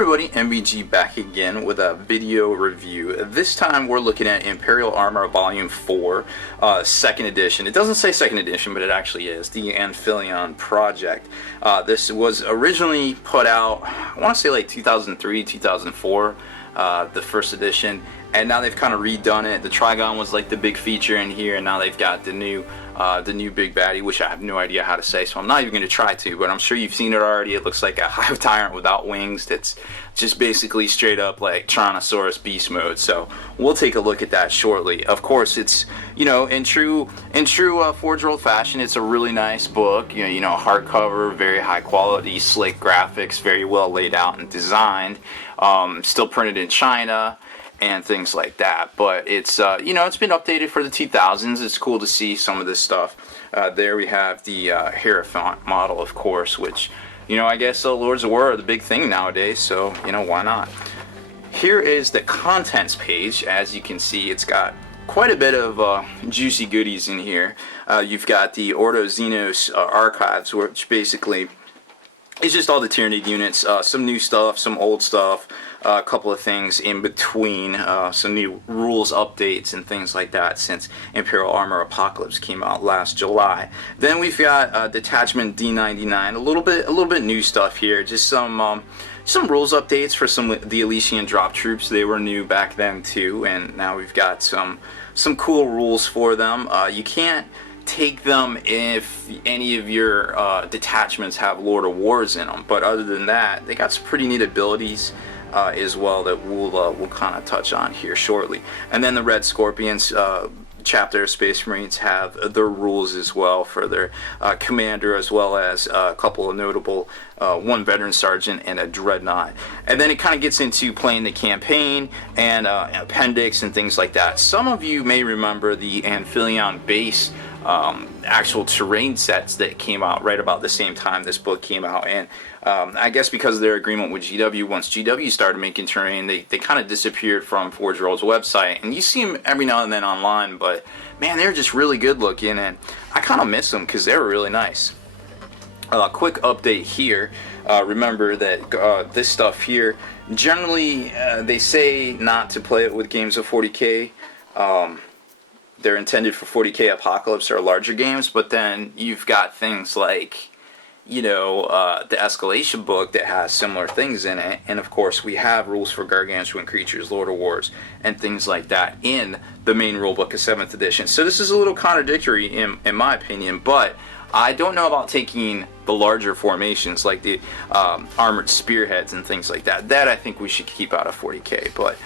everybody, MVG back again with a video review. This time we're looking at Imperial Armor Volume 4, 2nd edition. It doesn't say 2nd edition, but it actually is, the Anphelion project. This was originally put out, I want to say like 2003, 2004, the first edition, and now they've kind of redone it. The Trigon was like the big feature in here, and now they've got the new big baddie, which I have no idea how to say, so I'm not even going to try to, but I'm sure you've seen it already. It looks like a Hive Tyrant without wings that's just basically straight up like Tyrannosaurus beast mode, so we'll take a look at that shortly. Of course, it's, you know, in true Forge World fashion, it's a really nice book, you know, hardcover, very high quality, slick graphics, very well laid out and designed, still printed in China and things like that, but it's you know, it's been updated for the 2000s. It's cool to see some of this stuff. There we have the Hierophant model, of course, which, you know, I guess Lords of War are the big thing nowadays, so, you know, why not? Here is the contents page. As you can see, it's got quite a bit of juicy goodies in here. You've got the Ordo Xenos archives, which basically is just all the Tyranid units, some new stuff, some old stuff, a couple of things in between, some new rules updates and things like that since Imperial Armor Apocalypse came out last July. Then we've got Detachment D99, a little bit new stuff here, just some rules updates for some of the Elysian drop troops. They were new back then too, and now we've got some cool rules for them. You can't take them if any of your detachments have Lord of Wars in them, but other than that, they got some pretty neat abilities as well that we'll kind of touch on here shortly. And then the Red Scorpions chapter of Space Marines have their rules as well for their commander, as well as a couple of notable, one veteran sergeant and a dreadnought. And then it kind of gets into playing the campaign and appendix and things like that. Some of you may remember the Anphelion base actual terrain sets that came out right about the same time this book came out, and I guess because of their agreement with GW, once GW started making terrain, they kind of disappeared from Forge World's website, and you see them every now and then online, but man, they're just really good looking, and I kind of miss them because they were really nice. Quick update here. Remember that this stuff here, generally they say not to play it with games of 40k. They're intended for 40k Apocalypse or larger games, but then you've got things like, you know, the Escalation book that has similar things in it, and of course we have rules for gargantuan creatures, Lord of Wars, and things like that in the main rulebook of 7th edition. So this is a little contradictory in my opinion, but I don't know about taking the larger formations like the armored spearheads and things like that. That I think we should keep out of 40k, but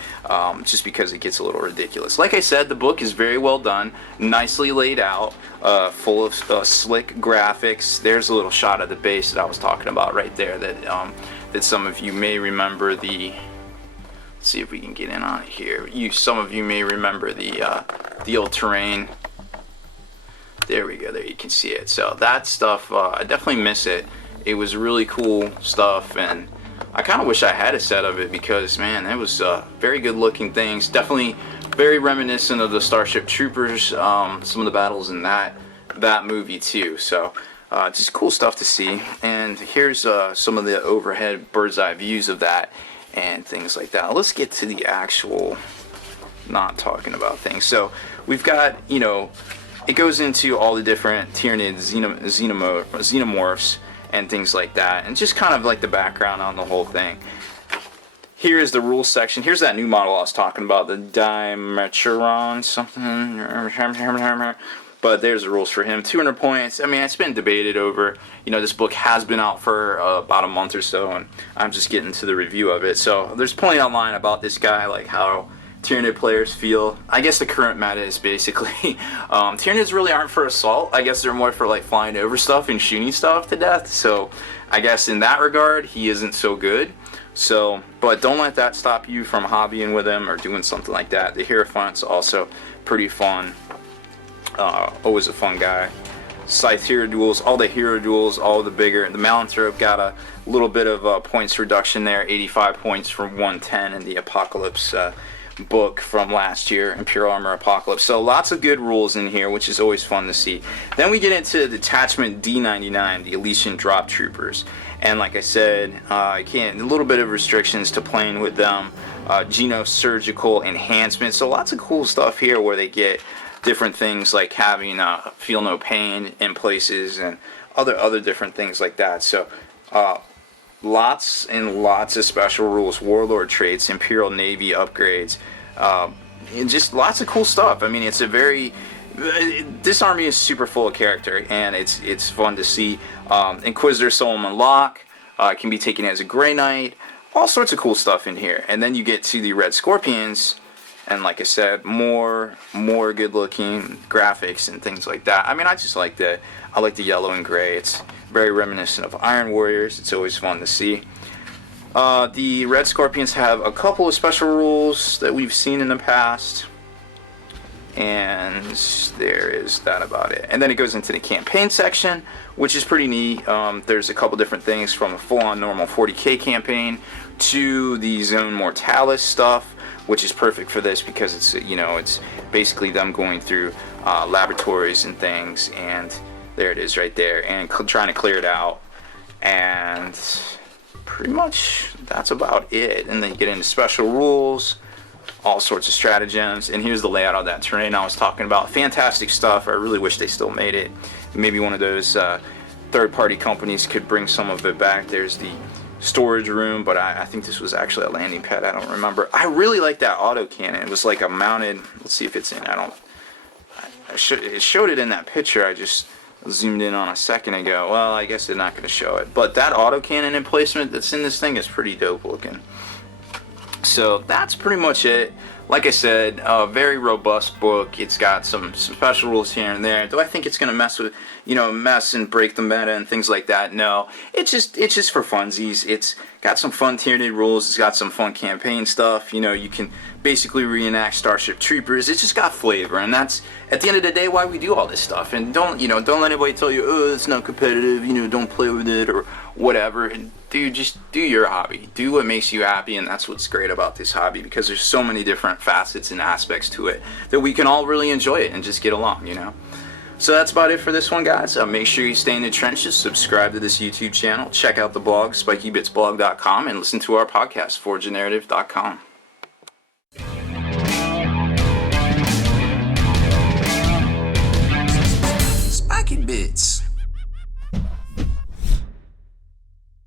just because it gets a little ridiculous. Like I said, the book is very well done, nicely laid out, full of slick graphics. There's a little shot of the base that I was talking about right there that that some of you may remember the. Let's see if we can get in on it here. Some of you may remember the old terrain. There we go, there you can see it. So that stuff, I definitely miss it. It was really cool stuff, and I kind of wish I had a set of it because, man, it was very good looking things. Definitely very reminiscent of the Starship Troopers, some of the battles in that movie too. So just cool stuff to see. And here's some of the overhead bird's eye views of that and things like that. Let's get to the actual not talking about things. So we've got, you know, it goes into all the different Tyranid xenomorphs and things like that, and just kind of like the background on the whole thing. Here is the rules section. Here's that new model I was talking about, the Dimetron something. But there's the rules for him. 200 points. I mean, it's been debated over. You know, this book has been out for about a month or so, and I'm just getting to the review of it. So there's plenty online about this guy, like how Tyranid players feel. I guess the current meta is basically Tyranids really aren't for assault. I guess they're more for like flying over stuff and shooting stuff to death. So I guess in that regard he isn't so good. So, but don't let that stop you from hobbying with him or doing something like that. The Hierophant's also pretty fun. Always a fun guy. Scythe hero duels, all the hero duels, all the bigger. The Malanthrope got a little bit of points reduction there, 85 points from 110 in the Apocalypse book from last year, Imperial Armor Apocalypse. So lots of good rules in here, which is always fun to see. Then we get into Detachment D99, the Elysian Drop Troopers. And like I said, a little bit of restrictions to playing with them. Genosurgical enhancement. So lots of cool stuff here where they get different things like having feel no pain in places and other different things like that. So lots and lots of special rules, warlord traits, Imperial Navy upgrades, and just lots of cool stuff. I mean, it's a this army is super full of character, and it's fun to see. Inquisitor Solomon Locke can be taken as a Grey Knight. All sorts of cool stuff in here. And then you get to the Red Scorpions, and like I said, more good-looking graphics and things like that. I mean, I like the yellow and gray. It's very reminiscent of Iron Warriors. It's always fun to see. The Red Scorpions have a couple of special rules that we've seen in the past, and there is that about it. And then it goes into the campaign section, which is pretty neat. There's a couple different things, from a full-on normal 40k campaign to the Zone Mortalis stuff, which is perfect for this because it's basically them going through laboratories and things, and there it is right there, and trying to clear it out. And pretty much that's about it. And then you get into special rules, all sorts of stratagems, and here's the layout of that terrain I was talking about. Fantastic stuff. I really wish they still made it. Maybe one of those third-party companies could bring some of it back. There's the storage room, but I think this was actually a landing pad. I don't remember. I really like that autocannon. It was like a mounted. Let's see if it's in. It showed it in that picture. I just zoomed in on a second ago. Well, I guess they're not going to show it. But that autocannon emplacement that's in this thing is pretty dope looking. So that's pretty much it. Like I said, a very robust book. It's got some special rules here and there. Do I think it's going to mess and break the meta and things like that? No. It's just for funsies. It's got some fun Tyranid rules. It's got some fun campaign stuff. You can basically reenact Starship Troopers. It's just got flavor, and that's at the end of the day why we do all this stuff. And don't let anybody tell you, oh, it's not competitive. Don't play with it or whatever. And just do your hobby. Do what makes you happy, and that's what's great about this hobby, because there's so many different facets and aspects to it that we can all really enjoy it and just get along. So that's about it for this one, guys. Make sure you stay in the trenches, subscribe to this YouTube channel, check out the blog, spikybitsblog.com, and listen to our podcast, forgenarrative.com.